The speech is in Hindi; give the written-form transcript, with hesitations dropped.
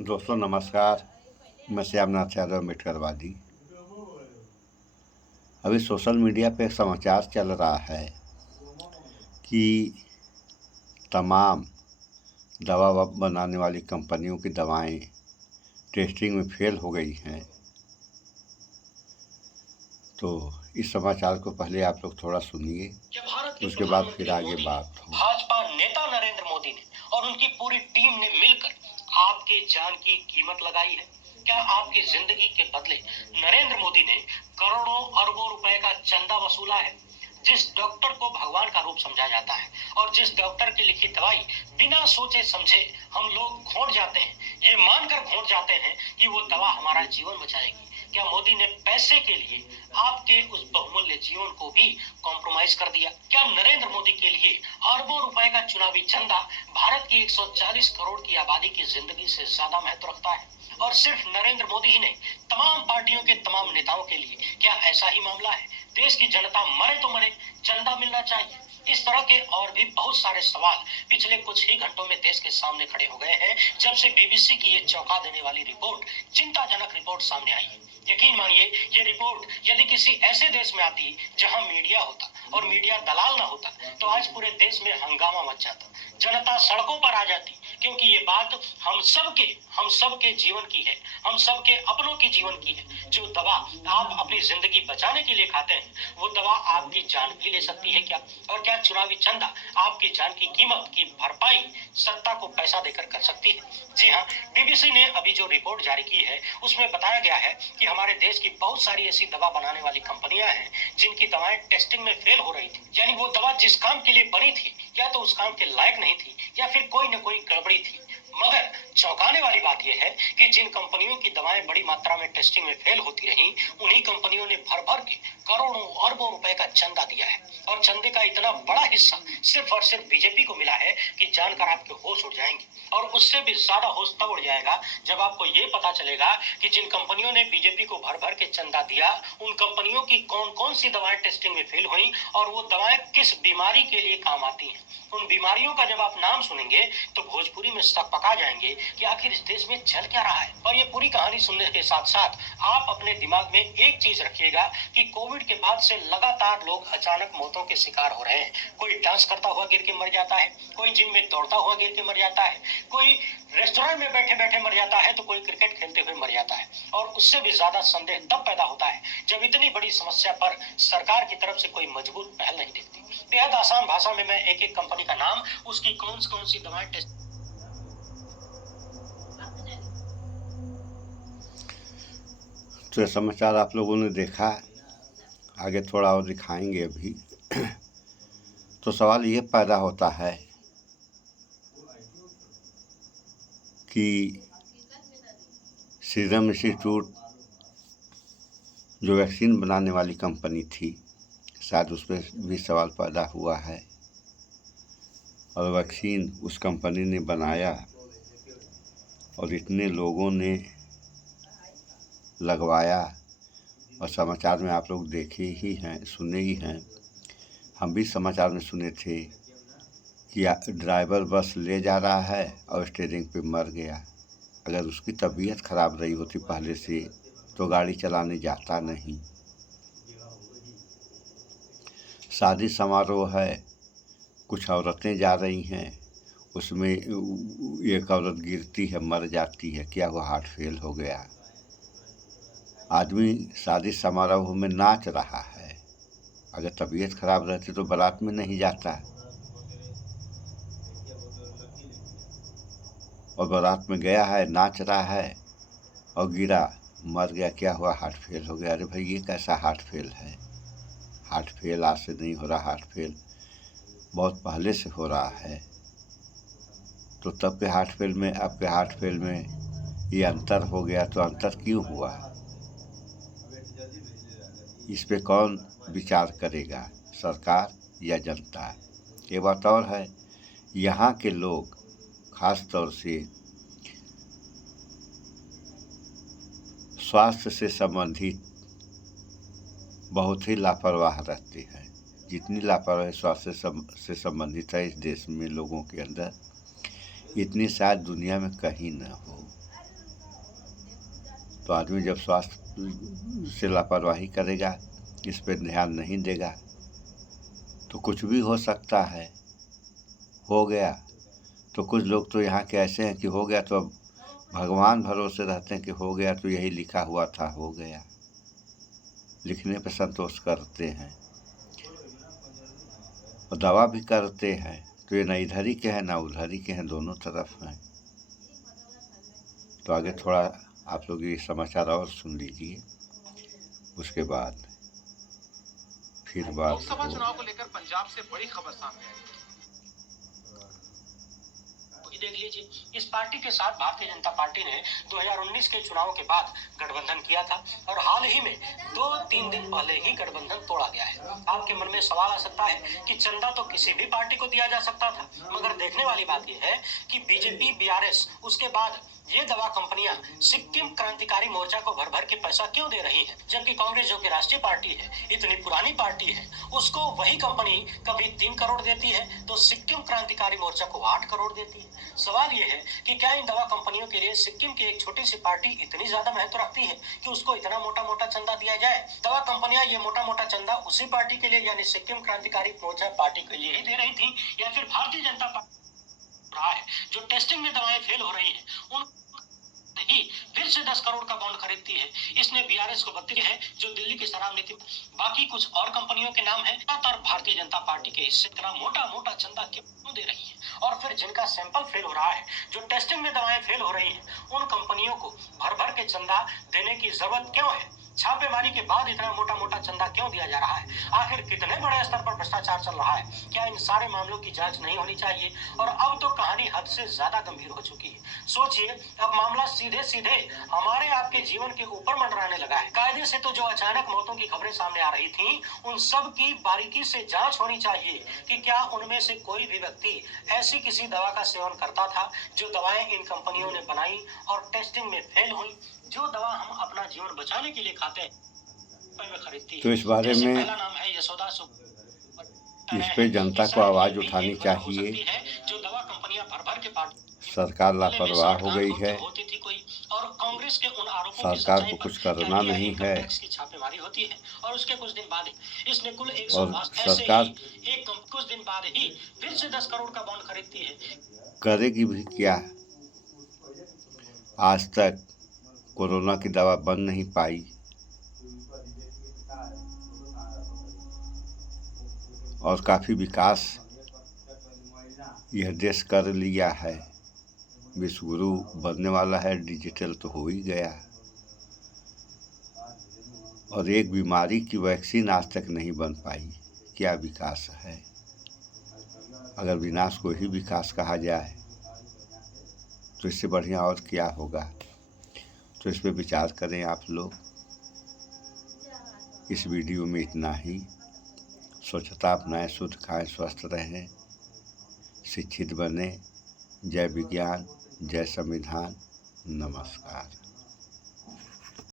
दोस्तों नमस्कार। मैं श्यामनाथ यादव अम्बेडकरवादी। अभी सोशल मीडिया पे समाचार चल रहा है कि तमाम दवा बनाने वाली कंपनियों की दवाएं टेस्टिंग में फेल हो गई हैं। तो इस समाचार को पहले आप लोग थोड़ा सुनिए, उसके बाद फिर आगे बात हो। भाजपा नेता नरेंद्र मोदी ने और उनकी पूरी टीम ने मिलकर आपके जान की कीमत लगाई है। क्या आपकी जिंदगी के बदले नरेंद्र मोदी ने करोड़ों अरबों रुपए का चंदा वसूला है? जिस डॉक्टर को भगवान का रूप समझा जाता है और जिस डॉक्टर की लिखी दवाई बिना सोचे समझे हम लोग घोट जाते हैं, ये मानकर घोट जाते हैं कि वो दवा हमारा जीवन बचाएगी, क्या मोदी ने पैसे के लिए आपके उस बहुमूल्य जीवन को भी कॉम्प्रोमाइज कर दिया? क्या नरेंद्र मोदी के लिए अरबों रुपए का चुनावी चंदा भारत की 140 करोड़ की आबादी की जिंदगी से ज्यादा महत्व रखता है? और सिर्फ नरेंद्र मोदी ही नहीं, तमाम पार्टियों के तमाम नेताओं के लिए क्या ऐसा ही मामला है? देश की जनता मरे तो मरे, चंदा मिलना चाहिए। इस तरह के और भी बहुत सारे सवाल पिछले कुछ ही घंटों में देश के सामने खड़े हो गए हैं, जब से बीबीसी की ये चौंका देने वाली रिपोर्ट, चिंताजनक रिपोर्ट सामने आई है। यकीन मानिए, ये रिपोर्ट यदि किसी ऐसे देश में आती जहां मीडिया होता और मीडिया दलाल ना होता, तो आज पूरे देश में हंगामा मच जाता, जनता सड़कों पर आ जाती, क्योंकि ये बात हम सबके जीवन की है, हम सबके अपनों की जीवन की है। जो दवा आप अपनी जिंदगी बचाने के लिए खाते हैं, वो दवा आपकी जान भी ले सकती है क्या? और क्या चुनावी चंदा आपकी जान की कीमत की भरपाई सत्ता को पैसा देकर कर सकती है? जी हाँ, बीबीसी ने अभी जो रिपोर्ट जारी की है, उसमें बताया गया है कि हमारे देश की बहुत सारी ऐसी दवा बनाने वाली कंपनियां हैं जिनकी दवाएं टेस्टिंग में फेल हो रही थी। यानी वो दवा जिस काम के लिए बनी थी, या तो उस काम के लायक नहीं थी, या फिर कोई न कोई गड़बड़ी थी। मगर चौंकाने वाली बात यह है कि जिन कंपनियों की दवाएं बड़ी मात्रा में टेस्टिंग में फेल होती रहीं, उन्हीं कंपनियों ने भर भर के करोड़ों अरबों रुपए का चंदा दिया है। और चंदे का इतना बड़ा हिस्सा सिर्फ और सिर्फ बीजेपी को मिला है कि जानकर आपके होश उड़ जाएंगे। और उससे भी ज्यादा होश तब उड़ जाएगा जब आपको ये पता चलेगा कि जिन कंपनियों ने बीजेपी को भर भर के चंदा दिया, उन कंपनियों की कौन कौन सी दवाएं टेस्टिंग में फेल हुई और वो दवाएं किस बीमारी के लिए काम आती हैं। उन बीमारियों का जब आप नाम सुनेंगे तो भोजपुरी में सक पका जाएंगे कि आखिर इस देश में चल क्या रहा है। और ये पूरी कहानी सुनने के साथ साथ आप अपने दिमाग में एक चीज रखिएगा कि कोविड के बाद से लगातार लोग अचानक मौतों के शिकार हो रहे हैं। कोई डांस करता हुआ गिर के मर जाता है, कोई जिम में दौड़ता हुआ गिर के मर जाता है, कोई रेस्टोरेंट में बैठे बैठे मर जाता है, तो कोई क्रिकेट खेलते हुए मर जाता है। और उससे भी ज्यादा संदेह तब पैदा होता है जब इतनी बड़ी समस्या पर सरकार की तरफ से कोई मजबूत पहल नहीं दिखती। बेहद आसान भाषा में मैं एक एक कंपनी का नाम, उसकी कौन सी दवाएं टेस्ट। तो ये समाचार आप लोगों ने देखा, आगे थोड़ा और दिखाएंगे अभी। तो सवाल ये पैदा होता है कि सीरम इंस्टीट्यूट जो वैक्सीन बनाने वाली कंपनी थी, शायद उस पर भी सवाल पैदा हुआ है। और वैक्सीन उस कंपनी ने बनाया और इतने लोगों ने लगवाया, और समाचार में आप लोग देखे ही हैं, सुने ही हैं। हम भी समाचार में सुने थे कि ड्राइवर बस ले जा रहा है और स्टीयरिंग पे मर गया। अगर उसकी तबीयत खराब रही होती पहले से तो गाड़ी चलाने जाता नहीं। शादी समारोह है, कुछ औरतें जा रही हैं, उसमें एक औरत गिरती है, मर जाती है, क्या वो हार्ट फेल हो गया? आदमी शादी समारोह में नाच रहा है, अगर तबीयत खराब रहती तो बारात में नहीं जाता, और बारात में गया है, नाच रहा है और गिरा, मर गया, क्या हुआ? हार्ट फेल हो गया। अरे भाई, ये कैसा हार्ट फेल है? हार्ट फेल आज से नहीं हो रहा, हार्ट फेल बहुत पहले से हो रहा है। तो तब के हार्ट फेल में अब के हार्ट फेल में ये अंतर हो गया, तो अंतर क्यों हुआ? इस पे कौन विचार करेगा, सरकार या जनता? ये बात और है, यहाँ के लोग खास तौर से स्वास्थ्य से संबंधित बहुत ही लापरवाह रहते हैं। जितनी लापरवाही स्वास्थ्य से संबंधित है इस देश में लोगों के अंदर, इतनी शायद दुनिया में कहीं न हो। तो आदमी जब स्वास्थ्य से लापरवाही करेगा, इस पर ध्यान नहीं देगा, तो कुछ भी हो सकता है। हो गया तो कुछ लोग तो यहाँ के ऐसे हैं कि हो गया तो अब भगवान भरोसे रहते हैं कि हो गया तो यही लिखा हुआ था, हो गया। लिखने पर संतोष करते हैं और दवा भी करते हैं, तो ये न इधर ही के हैं ना उधर ही के हैं, दोनों तरफ हैं। तो आगे थोड़ा आप लोग ये समाचार और सुन लीजिए, उसके बाद फिर बात लोकसभा चुनाव को लेकर पंजाब से बड़ी खबर सामने आई। देख लीजिए, इस पार्टी के साथ भारतीय जनता पार्टी ने 2019 के चुनाव के बाद गठबंधन किया था और हाल ही में 2-3 दिन पहले ही गठबंधन तोड़ा गया है। आपके मन में सवाल आ सकता है कि चंदा तो किसी भी पार्टी को दिया जा सकता था, मगर देखने वाली बात यह है कि बीजेपी, बीआरएस, उसके बाद ये दवा कंपनियां सिक्किम क्रांतिकारी मोर्चा को भर भर के पैसा क्यों दे रही हैं, जबकि कांग्रेस जो कि राष्ट्रीय पार्टी है, इतनी पुरानी पार्टी है, उसको वही कंपनी कभी 3 करोड़ देती है तो सिक्किम क्रांतिकारी मोर्चा को 8 करोड़ देती है। सवाल ये है कि क्या इन दवा कंपनियों के लिए सिक्किम की एक छोटी सी पार्टी इतनी ज्यादा महत्व रखती है कि उसको इतना मोटा मोटा चंदा दिया जाए? दवा कंपनियां ये मोटा मोटा चंदा उसी पार्टी के लिए यानी सिक्किम क्रांतिकारी मोर्चा पार्टी के लिए ही दे रही थी, या फिर भारतीय जनता पार्टी रहा है जो टेस्टिंग में दवाएं फेल हो रही है उन ही फिर से 10 करोड़ का बॉन्ड खरीदती है? इसने बीआरएस को 32 है जो दिल्ली की शराब नीति, बाकी कुछ और कंपनियों के नाम है। लगातार भारतीय जनता पार्टी के हिस्से इतना मोटा मोटा चंदा क्यों दे रही है? और फिर जिनका सैंपल फेल हो रहा है, जो टेस्टिंग में दवाएं फेल हो रही हैं, उन कंपनियों को भर भर के चंदा देने की जरूरत क्यों है? छापेमारी के बाद इतना मोटा मोटा चंदा क्यों दिया जा रहा है? आखिर कितने बड़े स्तर पर भ्रष्टाचार चल रहा है? क्या इन सारे मामलों की जांच नहीं होनी चाहिए? और अब तो कहानी हद से ज्यादा गंभीर हो चुकी है। सोचिए, अब मामला सीधे सीधे हमारे आपके जीवन के ऊपर मंडराने लगा है। कायदे से तो जो अचानक मौतों की खबरें सामने आ रही थी, उन सब की बारीकी से जांच होनी चाहिए कि क्या उनमें से कोई भी व्यक्ति ऐसी किसी दवा का सेवन करता था जो दवाएं इन कंपनियों ने बनाई और टेस्टिंग में फेल हुई, जो दवा हम अपना जीवन बचाने के लिए खाते हैं खरीदती है। तो इस बारे में पहला नाम है यशोदा इस पे जनता को आवाज़ उठानी चाहिए। जो दवा कंपनियां भर भर के सरकार लापरवाह हो गई है, होती थी कोई, और कांग्रेस के उन आरोपों सरकार को कुछ करना नहीं है, की छापेमारी होती है और उसके कुछ दिन बाद इसने कुल और सरकार कुछ दिन बाद ही फिर से 10 करोड़ का बॉन्ड खरीदती है। करेगी भी क्या? आज तक कोरोना की दवा बन नहीं पाई और काफ़ी विकास यह देश कर लिया है। विश्वगुरु बनने वाला है, डिजिटल तो हो ही गया, और एक बीमारी की वैक्सीन आज तक नहीं बन पाई। क्या विकास है? अगर विनाश को ही विकास कहा जाए तो इससे बढ़िया और क्या होगा? तो इस पर विचार करें आप लोग। इस वीडियो में इतना ही। स्वच्छता अपनाएं, शुद्ध खाएं, स्वस्थ रहें, शिक्षित बने। जय विज्ञान, जय संविधान। नमस्कार।